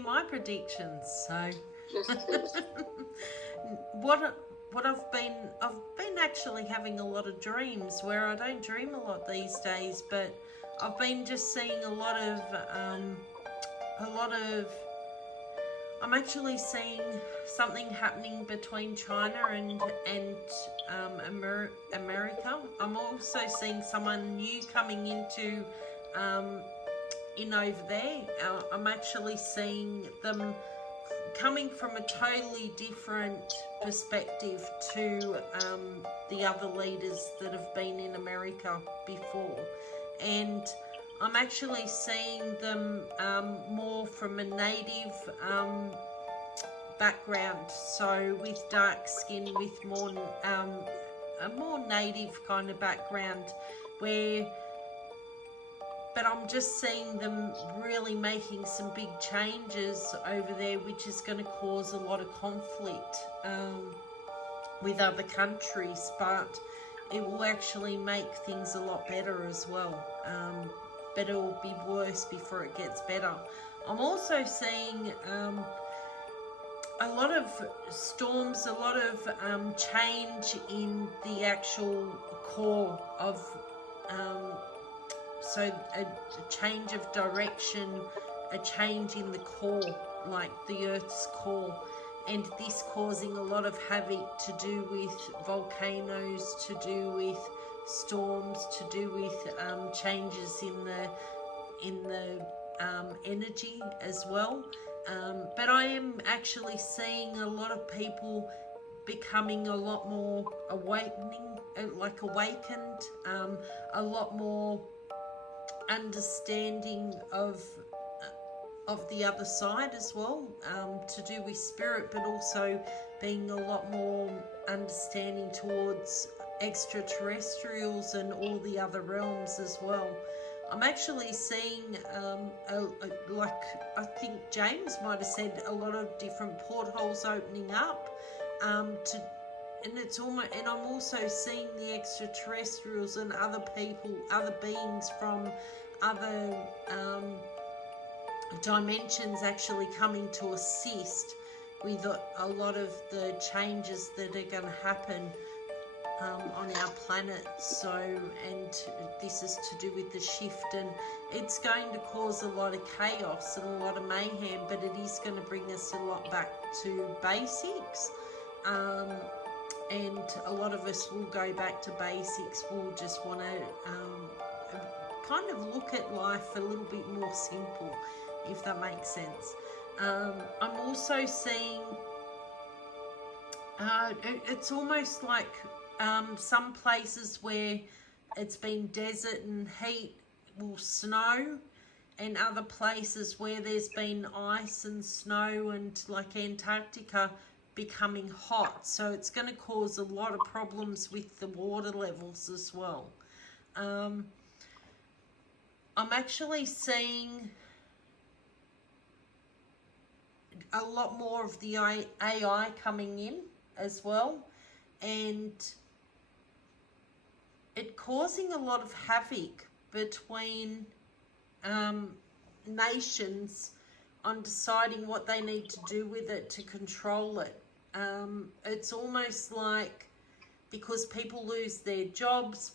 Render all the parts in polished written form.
hear my predictions. So, Yes, please. what I've been actually having a lot of dreams where I don't dream a lot these days, but I've been just seeing a lot of I'm actually seeing something happening between China and America. I'm also seeing someone new coming into in over there. I'm actually seeing them coming from a totally different perspective to the other leaders that have been in America before, and I'm actually seeing them more from a native background, so with dark skin, with more a more native kind of background, where. But I'm just seeing them really making some big changes over there, which is going to cause a lot of conflict with other countries, but it will actually make things a lot better as well. But it will be worse before it gets better. I'm also seeing a lot of storms, a lot of change in the actual core of, so a change of direction, a change in the core, like the Earth's core, and this causing a lot of havoc to do with volcanoes, to do with storms, to do with changes in the energy as well. But I am actually seeing a lot of people becoming a lot more awakening, awakened, a lot more understanding of the other side as well, to do with spirit, but also being a lot more understanding towards extraterrestrials and all the other realms as well. I'm actually seeing, like I think James might have said, a lot of different portholes opening up, and it's almost, and I'm also seeing the extraterrestrials and other people, other beings from other dimensions actually coming to assist with a lot of the changes that are going to happen on our planet. So, and this is to do with the shift, and it's going to cause a lot of chaos and a lot of mayhem, but it is going to bring us a lot back to basics. And a lot of us will go back to basics. We'll just want to kind of look at life a little bit more simple, if that makes sense. I'm also seeing, it's almost like some places where it's been desert and heat will snow, and other places where there's been ice and snow, and like Antarctica becoming hot. So it's going to cause a lot of problems with the water levels as well. I'm actually seeing a lot more of the AI coming in as well, and it causing a lot of havoc between nations on deciding what they need to do with it to control it. It's almost like, because people lose their jobs,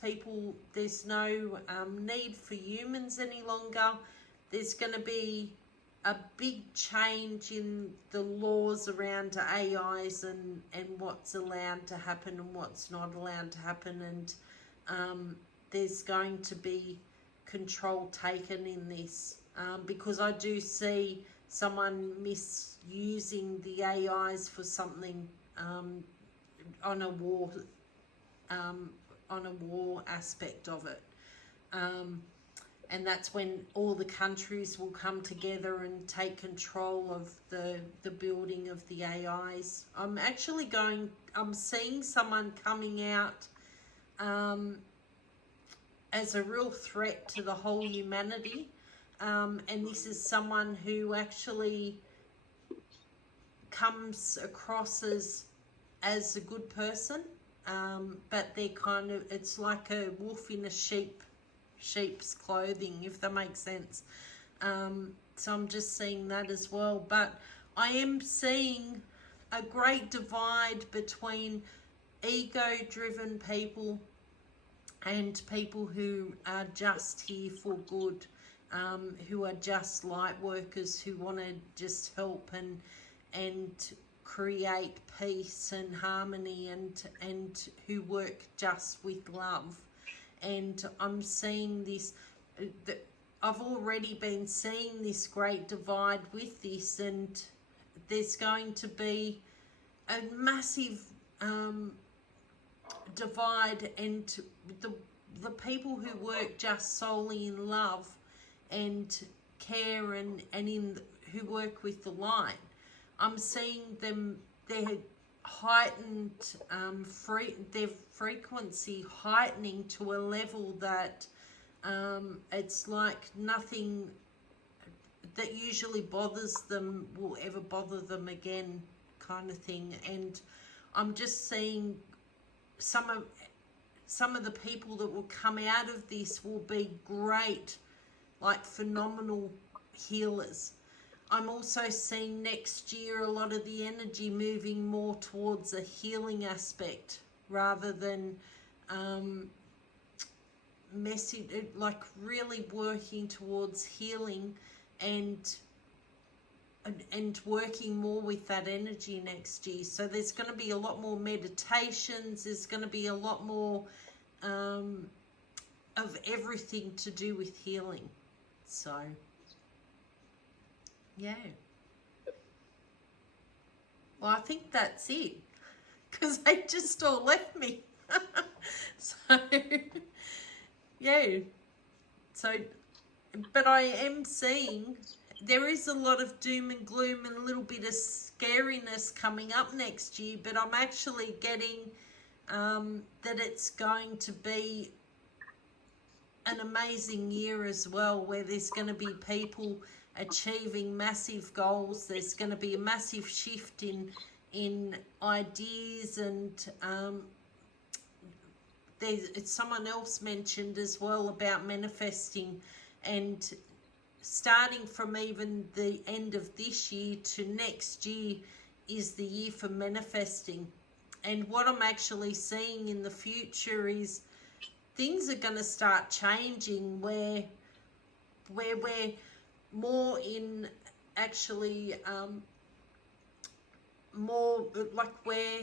there's no need for humans any longer, there's going to be a big change in the laws around AIs and what's allowed to happen and what's not allowed to happen, and there's going to be control taken in this, because I do see someone misusing the AIs for something on a war aspect of it, and that's when all the countries will come together and take control of the building of the AIs. I'm seeing someone coming out as a real threat to the whole humanity, and this is someone who actually comes across as a good person, but they're kind of, it's like a wolf in a sheep's clothing, if that makes sense. So I'm just seeing that as well. But I am seeing a great divide between ego-driven people and people who are just here for good, who are just light workers who want to just help and create peace and harmony, and who work just with love. And I'm seeing this, I've already been seeing this great divide with this, and there's going to be a massive divide, and the people who work just solely in love and care and who work with the light, I'm seeing them, their heightened their frequency heightening to a level that it's like nothing that usually bothers them will ever bother them again, kind of thing. And I'm just seeing some of the people that will come out of this will be great, like phenomenal healers. I'm also seeing next year a lot of the energy moving more towards a healing aspect rather than like really working towards healing and working more with that energy next year. So there's going to be a lot more meditations. There's going to be a lot more of everything to do with healing. So yeah. Well, I think that's it, because they just all left me. So yeah. So, but I am seeing there is a lot of doom and gloom and a little bit of scariness coming up next year, but I'm actually getting that it's going to be an amazing year as well, where there's going to be people achieving massive goals. There's going to be a massive shift in ideas, and someone else mentioned as well about manifesting, and starting from even the end of this year to next year is the year for manifesting. And what I'm actually seeing in the future is things are going to start changing, where we're more in actually more like where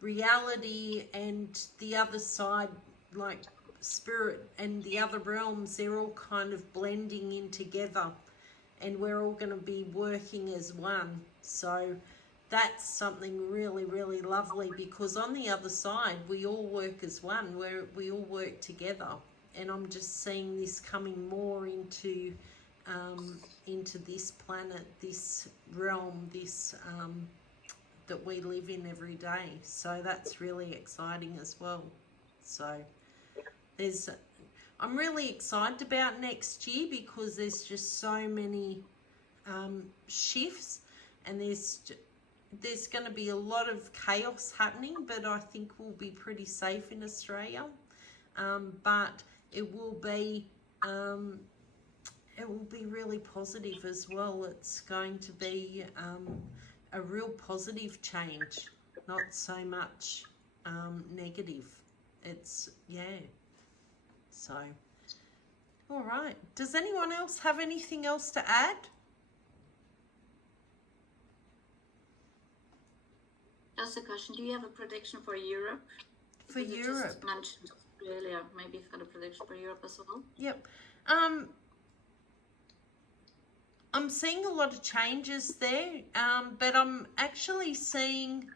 reality and the other side, like spirit and the other realms, they're all kind of blending in together, and we're all going to be working as one. So that's something really, really lovely, because on the other side we all work as one, where we all work together. And I'm just seeing this coming more into this planet, this realm, this that we live in every day. So that's really exciting as well. So I'm really excited about next year, because there's just so many shifts, and there's going to be a lot of chaos happening, but I think we'll be pretty safe in Australia. But it will be really positive as well. It's going to be a real positive change, not so much negative. It's, yeah. So, all right. Does anyone else have anything else to add? Just a question. Do you have a prediction for Europe? For Europe? Just mentioned Australia. Maybe you've got a prediction for Europe as well? Yep. I'm seeing a lot of changes there, but I'm actually seeing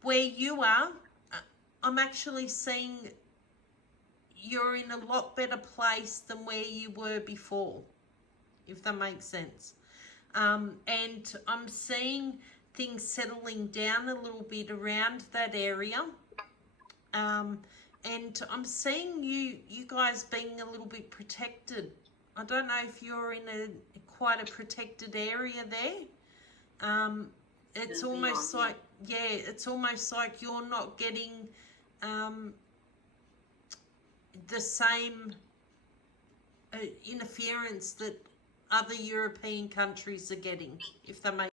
where you are, I'm actually seeing you're in a lot better place than where you were before, if that makes sense. And I'm seeing things settling down a little bit around that area. And I'm seeing you guys being a little bit protected. I don't know if you're in quite a protected area there. It's almost like, yeah, it's almost like you're not getting the same interference that other European countries are getting, if they make